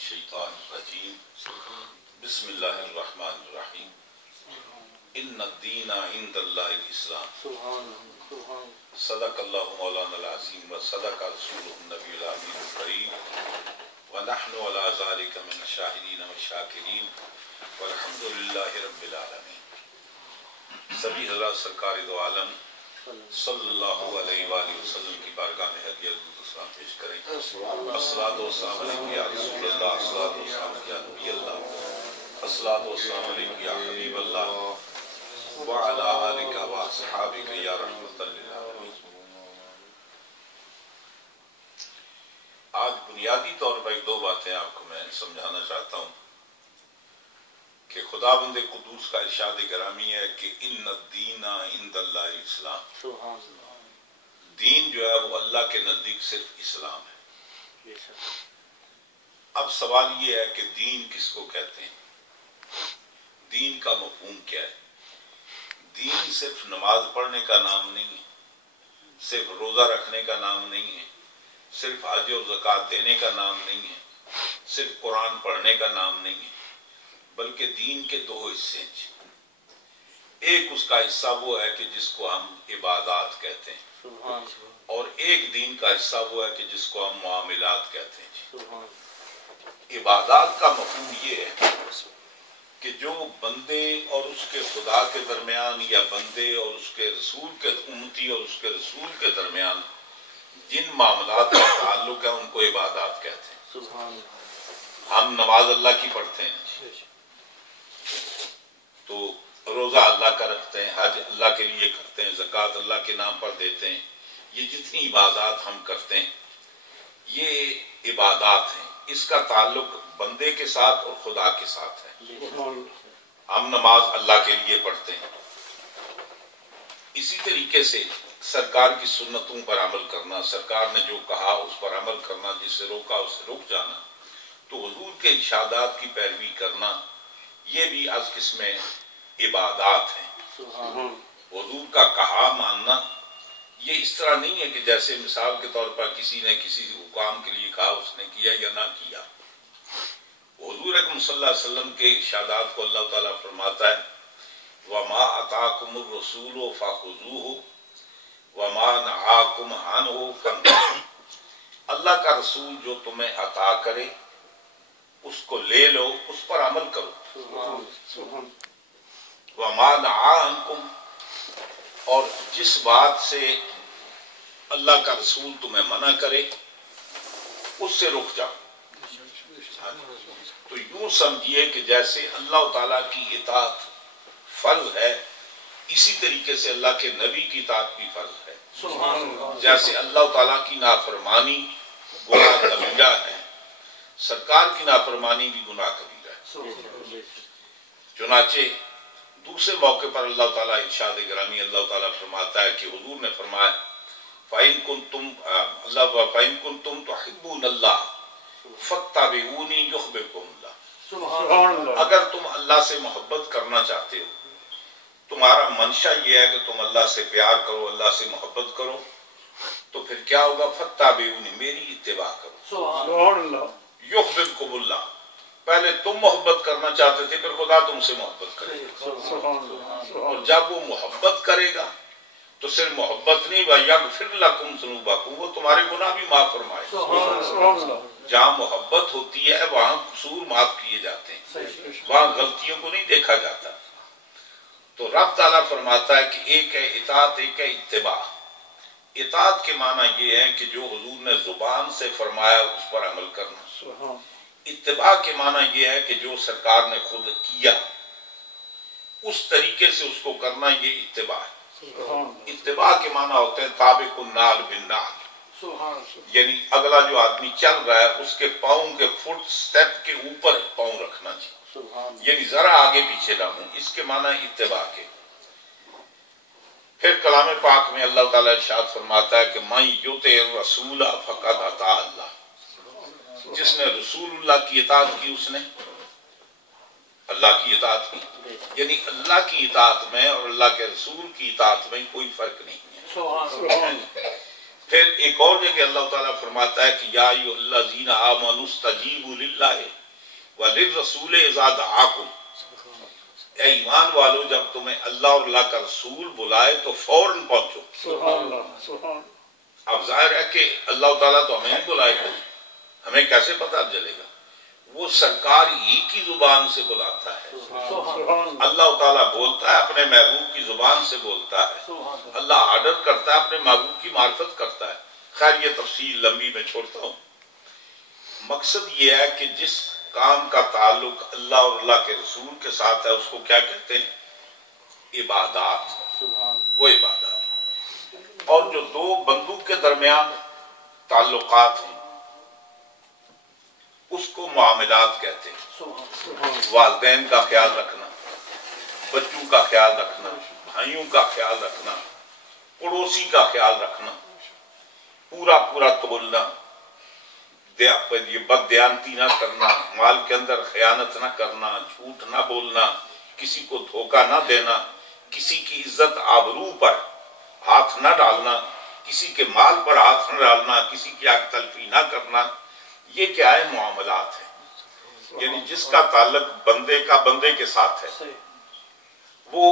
الشیطان الرجیم بسم اللہ الرحمن الرحیم ان الدین عند اللہ الاسلام صدق اللہ مولانا العظیم و صدق رسولہ النبی الامین الکریم ونحن علی ذلک من الشاہدین والشاکرین والحمد للہ رب العالمین۔ سبھی حضرات سرکار دو عالم صلی اللہ علیہ وآلہ وسلم کی بارگاہ میں ہدیہ السلام پیش کریں۔ الصلاۃ والسلام علیک یا رسول اللہ، الصلاۃ والسلام یا نبی اللہ، الصلاۃ والسلام علیک یا حبیب اللہ وعلی آلک واصحابک یا رحمۃ للعالمین۔ آج بنیادی طور پر ایک دو باتیں آپ کو میں سمجھانا چاہتا ہوں کہ خداوند قدوس کا ارشاد گرامی ہے کہ ان الدین عند اللہ الاسلام، دین جو ہے وہ اللہ کے نزدیک صرف اسلام ہے۔ اب سوال یہ ہے کہ دین کس کو کہتے ہیں، دین کا مفہوم کیا ہے؟ دین صرف نماز پڑھنے کا نام نہیں ہے، صرف روزہ رکھنے کا نام نہیں ہے، صرف حج و زکوٰۃ دینے کا نام نہیں ہے، صرف قرآن پڑھنے کا نام نہیں ہے، بلکہ دین کے دو حصے ہیں۔ ایک اس کا حصہ وہ ہے کہ جس کو ہم عبادات کہتے ہیں، اور ایک دین کا حصہ وہ ہے کہ جس کو ہم معاملات کہتے ہیں۔ عبادات کا مفہوم یہ ہے کہ جو بندے اور اس کے خدا کے درمیان، یا بندے اور اس کے رسول کے امتی اور اس کے رسول کے درمیان جن معاملات کا تعلق ہے ان کو عبادات کہتے ہیں۔ ہم نماز اللہ کی پڑھتے ہیں تو روزہ اللہ کا رکھتے ہیں، حج اللہ کے لیے کرتے ہیں، زکوٰۃ اللہ کے نام پر دیتے ہیں۔ یہ جتنی عبادات ہم کرتے ہیں یہ عبادات ہیں، اس کا تعلق بندے کے ساتھ اور خدا کے ساتھ ہے۔ ہم نماز اللہ کے لیے پڑھتے ہیں، اسی طریقے سے سرکار کی سنتوں پر عمل کرنا، سرکار نے جو کہا اس پر عمل کرنا، جس سے روکا اس سے رک جانا، تو حضور کے ارشادات کی پیروی کرنا، یہ بھی از قسم عبادات ہیں۔ حضور کا کہا ماننا یہ اس طرح نہیں ہے کہ جیسے مثال کے طور پر کسی نے کسی حکام کے لیے کہا اس نے کیا یا نہ کیا۔ حضور اکرم صلی اللہ علیہ وسلم کے ارشادات کو اللہ تعالیٰ فرماتا ہے وَمَا أَتَاكُمُ الرَّسُولُ فَخُذُوهُ وَمَا نَهَاكُمْ عَنْهُ فَانْتَهُوا۔ اللہ کا رسول جو تمہیں عطا کرے اس کو لے لو، اس پر عمل کرو۔ وَمَا نَهَا عَنْكُمْ، اور جس بات سے اللہ کا رسول تمہیں منع کرے اس سے رک جاؤ۔ تو یوں سمجھیے کہ جیسے اللہ تعالیٰ کی اطاعت فرض ہے، اسی طریقے سے اللہ کے نبی کی اطاعت بھی فرض ہے۔ جیسے اللہ تعالیٰ کی نافرمانی گناہ کبیرہ ہے، سرکار کی نافرمانی بھی گناہ کبیرہ ہے۔ چنانچہ دوسرے موقع پر اللہ تعالیٰ ارشاد گرامی اللہ تعالیٰ فرماتا ہے کہ حضور نے فرمایا فَإِن كُنتُمْ تُحِبُّونَ اللَّهَ فَاتَّبِعُونِي يُحْبِبْكُمُ اللَّهُ۔ اگر تم اللہ سے محبت کرنا چاہتے ہو، تمہارا منشا یہ ہے کہ تم اللہ سے پیار کرو، اللہ سے محبت کرو، تو پھر کیا ہوگا؟ فَاتَّبِعُونِی، میری اتباع کرو۔ یحببکم اللہ، پہلے تم محبت کرنا چاہتے تھے، پھر خدا تم سے محبت کرے گا، اور جب وہ محبت کرے گا تو صرف محبت نہیں، وَیَغْفِرْ لَکُمْ ذُنُوبَکُمْ، وہ تمہارے گناہ بھی معاف فرمائے گا۔ جہاں محبت ہوتی ہے وہاں قصور معاف کیے جاتے ہیں، وہاں غلطیوں کو نہیں دیکھا جاتا۔ تو رب تعالیٰ فرماتا ہے کہ ایک ہے اطاعت، ایک ہے اتباع۔ اطاعت کے معنی یہ ہے کہ جو حضور نے زبان سے فرمایا اس پر عمل کرنا۔ اتباع کے معنی یہ ہے کہ جو سرکار نے خود کیا اس طریقے سے اس کو کرنا، یہ اتباع ہے۔ اتباع کے معنی ہوتے ہیں تابق النعل بالنعل، یعنی اگلا جو آدمی چل رہا ہے اس کے پاؤں کے فٹ سٹیپ کے اوپر پاؤں رکھنا چاہیے، یعنی ذرا آگے پیچھے نہ ہوں، اس کے معنی اتباع کے۔ پھر کلام پاک میں اللہ تعالیٰ ارشاد فرماتا ہے کہ مَن یُطِعِ الرَّسُولَ فَقَدْ أَطَاعَ اللَّهَ، جس نے رسول اللہ کی اطاعت کی اس نے اللہ کی اطاعت کی۔ یعنی اللہ کی اطاعت میں اور اللہ کے رسول کی اطاعت میں کوئی فرق نہیں ہے۔ پھر ایک اور جگہ اللہ تعالیٰ فرماتا ہے کہ یا ایھا الذین آمنوا استجیبوا للہ وللرسول اذا دعاکم، اے ایمان والو جب تمہیں اللہ اور اللہ کا رسول بلائے تو فوراً پہنچو۔ سبحان اللہ، سبحان۔ اب ظاہر ہے کہ اللہ تعالیٰ تو ہمیں بلائے گا، ہمیں کیسے پتہ چلے گا؟ وہ سرکار ہی کی زبان سے بلاتا ہے۔ اللہ تعالیٰ بولتا ہے اپنے محبوب کی زبان سے بولتا ہے، اللہ آرڈر کرتا ہے اپنے محبوب کی معرفت کرتا ہے۔ خیر یہ تفصیل لمبی میں چھوڑتا ہوں، مقصد یہ ہے کہ جس کام کا تعلق اللہ اور اللہ کے رسول کے ساتھ ہے اس کو کیا کہتے ہیں؟ عبادات، وہ عبادات۔ اور جو دو بندوں کے درمیان تعلقات ہیں اس کو معاملات کہتے ہیں۔ والدین کا خیال رکھنا، بچوں کا خیال رکھنا، بھائیوں کا خیال رکھنا، پڑوسی کا خیال رکھنا، پورا پورا تولنا، یہ بد دیانتی نہ کرنا، مال کے اندر خیانت نہ کرنا، جھوٹ نہ بولنا، کسی کو دھوکہ نہ دینا، کسی کی عزت آبرو پر ہاتھ نہ ڈالنا، کسی کے مال پر ہاتھ نہ ڈالنا، کسی کی حق تلفی نہ کرنا، یہ کیا ہے؟ معاملات ہے۔ یعنی جس کا تعلق بندے کا بندے کے ساتھ ہے، وہ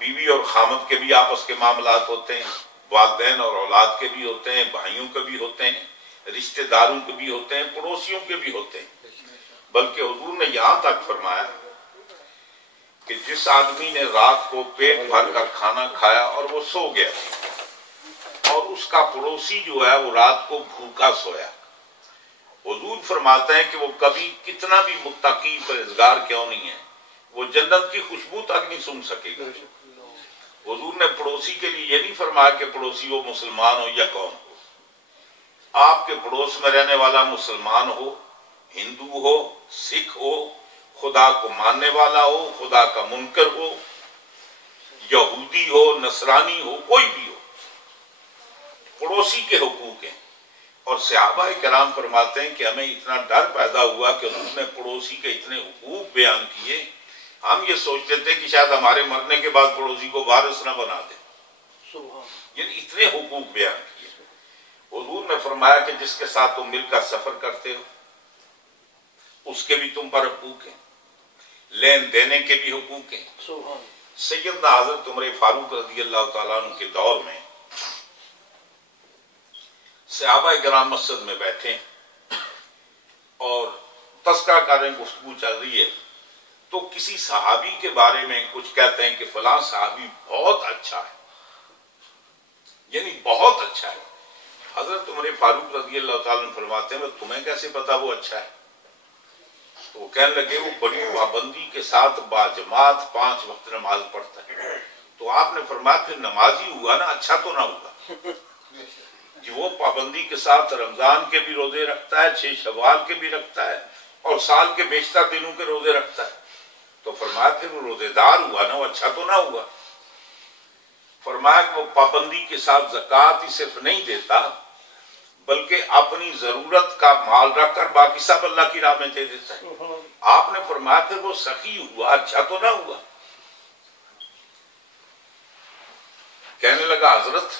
بیوی اور خامد کے بھی آپس کے معاملات ہوتے ہیں، والدین اور اولاد کے بھی ہوتے ہیں، بھائیوں کے بھی ہوتے ہیں، رشتہ داروں کے بھی ہوتے ہیں، پڑوسیوں کے بھی ہوتے ہیں۔ بلکہ حضور نے یہاں تک فرمایا کہ جس آدمی نے رات کو پیٹ بھر کر کھانا کھایا اور وہ سو گیا اور اس کا پڑوسی جو ہے وہ رات کو بھوکا سویا، حضور فرماتے ہیں کہ وہ کبھی کتنا بھی متقی پرہیزگار کیوں نہیں ہے، وہ جنت کی خوشبو تک نہیں سونگھ سکے گا۔ حضور نے پڑوسی کے لیے یہ نہیں فرمایا کہ پڑوسی وہ مسلمان ہو یا کون ہو، آپ کے پڑوس میں رہنے والا مسلمان ہو، ہندو ہو، سکھ ہو، خدا کو ماننے والا ہو، خدا کا منکر ہو، یہودی ہو، نصرانی ہو، کوئی بھی ہو، پڑوسی کے حقوق ہیں۔ اور صحابہ کرام فرماتے ہیں کہ ہمیں اتنا ڈر پیدا ہوا کہ حضور نے پڑوسی کے اتنے حقوق بیان کیے، ہم یہ سوچتے تھے کہ شاید ہمارے مرنے کے بعد پڑوسی کو وارث نہ بنا دے، یعنی اتنے حقوق بیان کیے۔ حضور نے فرمایا کہ جس کے ساتھ تم مل کر سفر کرتے ہو اس کے بھی تم پر حقوق ہیں، لین دینے کے بھی حقوق ہیں۔ سیدنا حضرت عمر فاروق رضی اللہ تعالیٰ عنہ کے دور میں صحابہ کرام مسجد میں بیٹھے اور تذکرہ کاریں گفتگو چل رہی ہے، تو کسی صحابی کے بارے میں کچھ کہتے ہیں کہ فلاں صحابی بہت اچھا ہے، یعنی بہت اچھا ہے۔ حضرت عمر فاروق رضی اللہ تعالیٰ عنہ فرماتے ہیں تمہیں کیسے پتا وہ اچھا ہے؟ تو وہ کہنے لگے وہ بڑی پابندی کے ساتھ باجماعت 5 وقت نماز پڑھتا ہے۔ تو آپ نے فرمایا پھر نمازی ہوا نا، اچھا تو نہ ہوگا کہ وہ پابندی کے ساتھ رمضان کے بھی روزے رکھتا ہے، 6 شوال کے بھی رکھتا ہے اور سال کے بیشتر دنوں کے روزے رکھتا ہے۔ تو فرمایا پھر وہ روزے دار ہوا نا، وہ اچھا تو نہ ہوا۔ فرمایا کہ وہ پابندی کے ساتھ زکوٰۃ ہی صرف نہیں دیتا بلکہ اپنی ضرورت کا مال رکھ کر باقی سب اللہ کی راہ میں دے دیتا ہے۔ آپ نے فرمایا پھر وہ سخی ہوا، اچھا تو نہ ہوا۔ کہنے لگا حضرت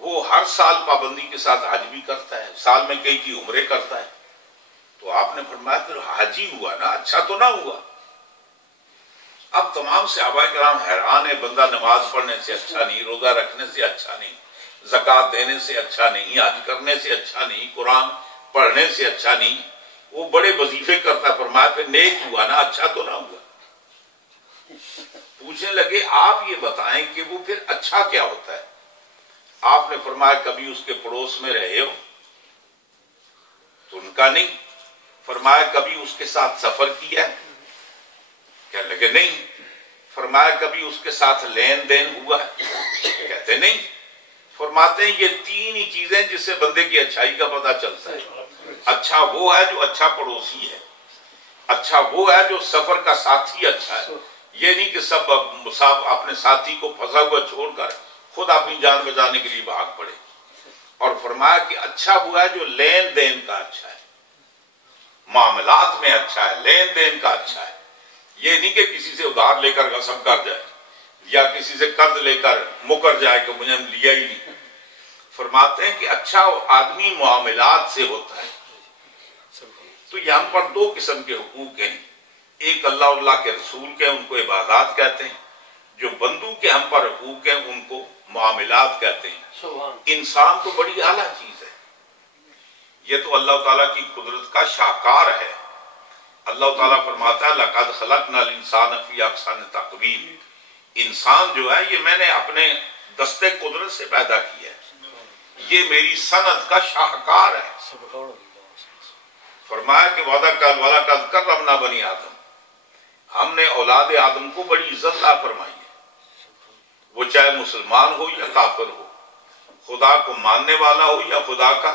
وہ ہر سال پابندی کے ساتھ حج بھی کرتا ہے، سال میں کئی عمرے کرتا ہے۔ تو آپ نے فرمایا پھر حاجی ہوا نا، اچھا تو نہ ہوا۔ اب تمام صحابہ کرام حیران ہے، بندہ نماز پڑھنے سے اچھا نہیں، روزہ رکھنے سے اچھا نہیں، زکوٰۃ دینے سے اچھا نہیں، حج کرنے سے اچھا نہیں، قرآن پڑھنے سے اچھا نہیں، وہ بڑے وظیفے کرتا۔ فرمایا پھر نیک ہوا نا، اچھا تو نہ ہوا۔ پوچھنے لگے آپ یہ بتائیں کہ وہ پھر اچھا کیا ہوتا ہے؟ آپ نے فرمایا کبھی اس کے پڑوس میں رہے ہو؟ تو ان کا نہیں۔ فرمایا کبھی اس کے ساتھ سفر کیا؟ کہنے لگے نہیں۔ فرمایا کبھی اس کے ساتھ لین دین ہوا ہے؟ کہتے نہیں۔ فرماتے ہیں یہ 3 ہی چیزیں جس سے بندے کی اچھائی کا پتہ چلتا ہے۔ اچھا وہ ہے جو اچھا پڑوسی ہے، اچھا وہ ہے جو سفر کا ساتھی اچھا ہے، یہ نہیں کہ سب اپنے ساتھی کو پھنسا ہوا چھوڑ کر خود اپنی جان بچانے کے لیے بھاگ پڑے۔ اور فرمایا کہ اچھا وہ ہے جو لین دین کا اچھا ہے، معاملات میں اچھا ہے، لین دین کا اچھا ہے، یہ نہیں کہ کسی سے ادھار لے کر غصب کر جائے یا کسی سے قرض لے کر مکر جائے کہ مجھے لیا ہی نہیں۔ فرماتے ہیں کہ اچھا آدمی معاملات سے ہوتا ہے. تو یہ ہم پر دو قسم کے حقوق ہیں. ایک اللہ اور اللہ کے رسول کے، ان کو عبادات کہتے ہیں. جو بندوں کے ہم پر حقوق ہیں ان کو معاملات کہتے ہیں. انسان تو بڑی اعلیٰ چیز ہے. یہ تو اللہ تعالیٰ کی قدرت کا شاہکار ہے. اللہ تعالیٰ فرماتا ہے لَقَدْ خَلَقْنَا الْإِنسَانَ فِي أَحْسَنِ تَقْوِيمٍ. انسان جو ہے یہ میں نے اپنے دستے قدرت سے پیدا کیا ہے. یہ میری صنعت کا شاہکار ہے. فرمایا کہ وَلَقَدْ كَرَّمْنَا بَنِي آدم. ہم نے اولاد آدم کو بڑی عزت عطا فرمائی ہے. وہ چاہے مسلمان ہو یا کافر ہو، خدا کو ماننے والا ہو یا خدا کا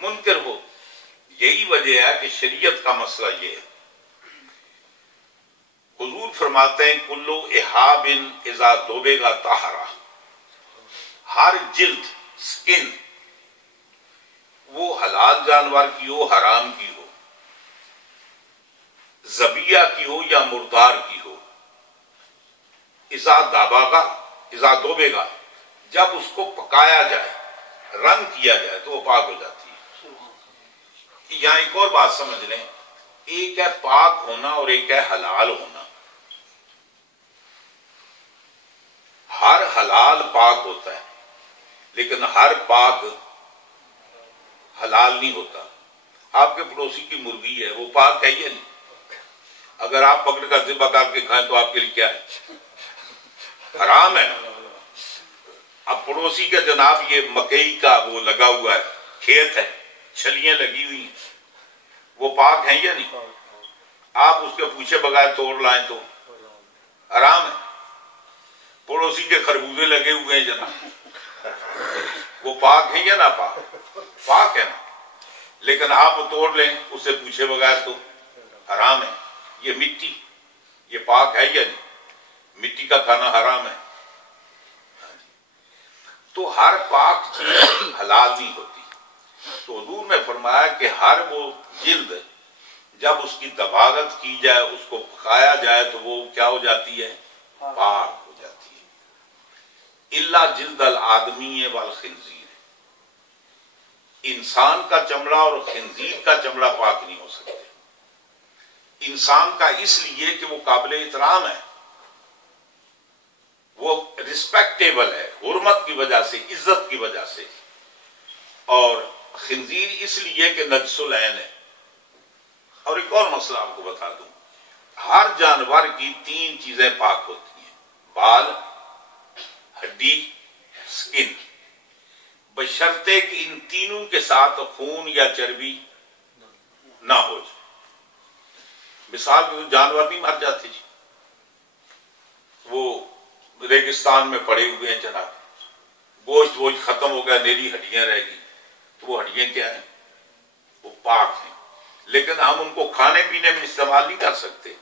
منکر ہو. یہی وجہ ہے کہ شریعت کا مسئلہ یہ ہے. حضور فرماتے ہیں کلو احاب اذا دوبے گا طاہرہ. ہر جلد سکن، وہ حلال جانور کی ہو حرام کی ہو، ذبیحہ کی ہو یا مردار کی ہو، اذا دوبے گا، جب اس کو پکایا جائے، رنگ کیا جائے تو وہ پاک ہو جاتی ہے. یہاں ایک اور بات سمجھ لیں، ایک ہے پاک ہونا اور ایک ہے حلال ہونا. ہر حلال پاک ہوتا ہے لیکن ہر پاک حلال نہیں ہوتا. آپ کے پڑوسی کی مرغی ہے، وہ پاک ہے یا نہیں؟ اگر آپ پکڑ کر ذبح کر کے کھائیں تو آپ کے لیے کیا ہے؟ حرام ہے. اب پڑوسی کا جناب یہ مکئی کا وہ لگا ہوا ہے، کھیت ہے، چھلیاں لگی ہوئی ہیں، وہ پاک ہیں یا نہیں؟ آپ اس کے پوچھے بغیر توڑ لائیں تو حرام ہے. پڑوسی کے خربوزے لگے ہوئے ہیں جناب، وہ پاک ہیں یا نہ پاک؟ پاک ہے نا. لیکن آپ توڑ لیں اسے پوچھے بغیر تو حرام ہے. یہ مٹی، یہ پاک ہے یا نہیں؟ مٹی کا کھانا حرام ہے. تو ہر پاک چیز حلال نہیں ہوتی. تو حضور نے فرمایا کہ ہر وہ جلد جب اس کی دباغت کی جائے، اس کو پکایا جائے تو وہ کیا ہو جاتی ہے؟ پاک ہو جاتی ہے. الا جلد الآدمی والخنزیر. انسان کا چمڑا اور خنزیر کا چمڑا پاک نہیں ہو سکتے. انسان کا اس لیے کہ وہ قابل احترام ہے، وہ ریسپیکٹیبل ہے، حرمت کی وجہ سے، عزت کی وجہ سے. اور خنزیر اس لیے کہ نجس العین ہے. اور ایک اور مسئلہ آپ کو بتا دوں، ہر جانور کی 3 چیزیں پاک ہوتی ہیں: بال، ہڈی، سکن، بشرطے کہ ان تینوں کے ساتھ خون یا چربی نہ ہو جائے. مثال کے جانور نہیں مر جاتے جی، وہ ریگستان میں پڑے ہوئے ہیں جناب، گوشت ختم ہو گیا، نیری ہڈیاں رہ گئی، تو وہ ہڈیاں کیا ہیں؟ وہ پاک ہیں. لیکن ہم ان کو کھانے پینے میں استعمال نہیں کر سکتے.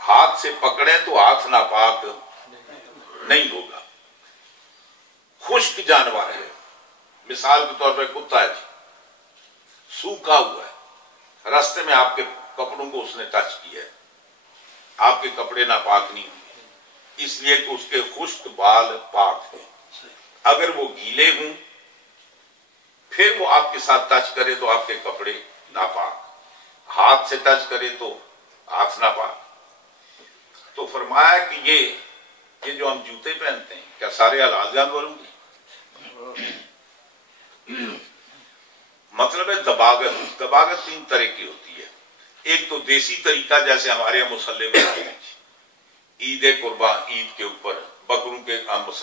ہاتھ سے پکڑیں تو ہاتھ ناپاک نہیں ہوگا. خشک جانور ہے، مثال کے طور پہ کتا ہے جی، سوکھا ہوا ہے، راستے میں آپ کے کپڑوں کو اس نے ٹچ کیا ہے، آپ کے کپڑے ناپاک نہیں ہوں، اس لیے کہ اس کے خشک بال پاک ہیں. اگر وہ گیلے ہوں پھر وہ آپ کے ساتھ ٹچ کرے تو آپ کے کپڑے ناپاک، ہاتھ سے ٹچ کرے تو ہاتھ ناپاک. تو فرمایا کہ یہ جو ہم جوتے پہنتے ہیں کیا سارے حلال جانوروں کے؟ مطلب ہے دباغت 3 طرح کی ہوتی ہے. ایک تو دیسی طریقہ جیسے ہمارے یہاں مسلح بناتے ہیں، عید قربان، عید کے اوپر بکروں کے ہم مسلح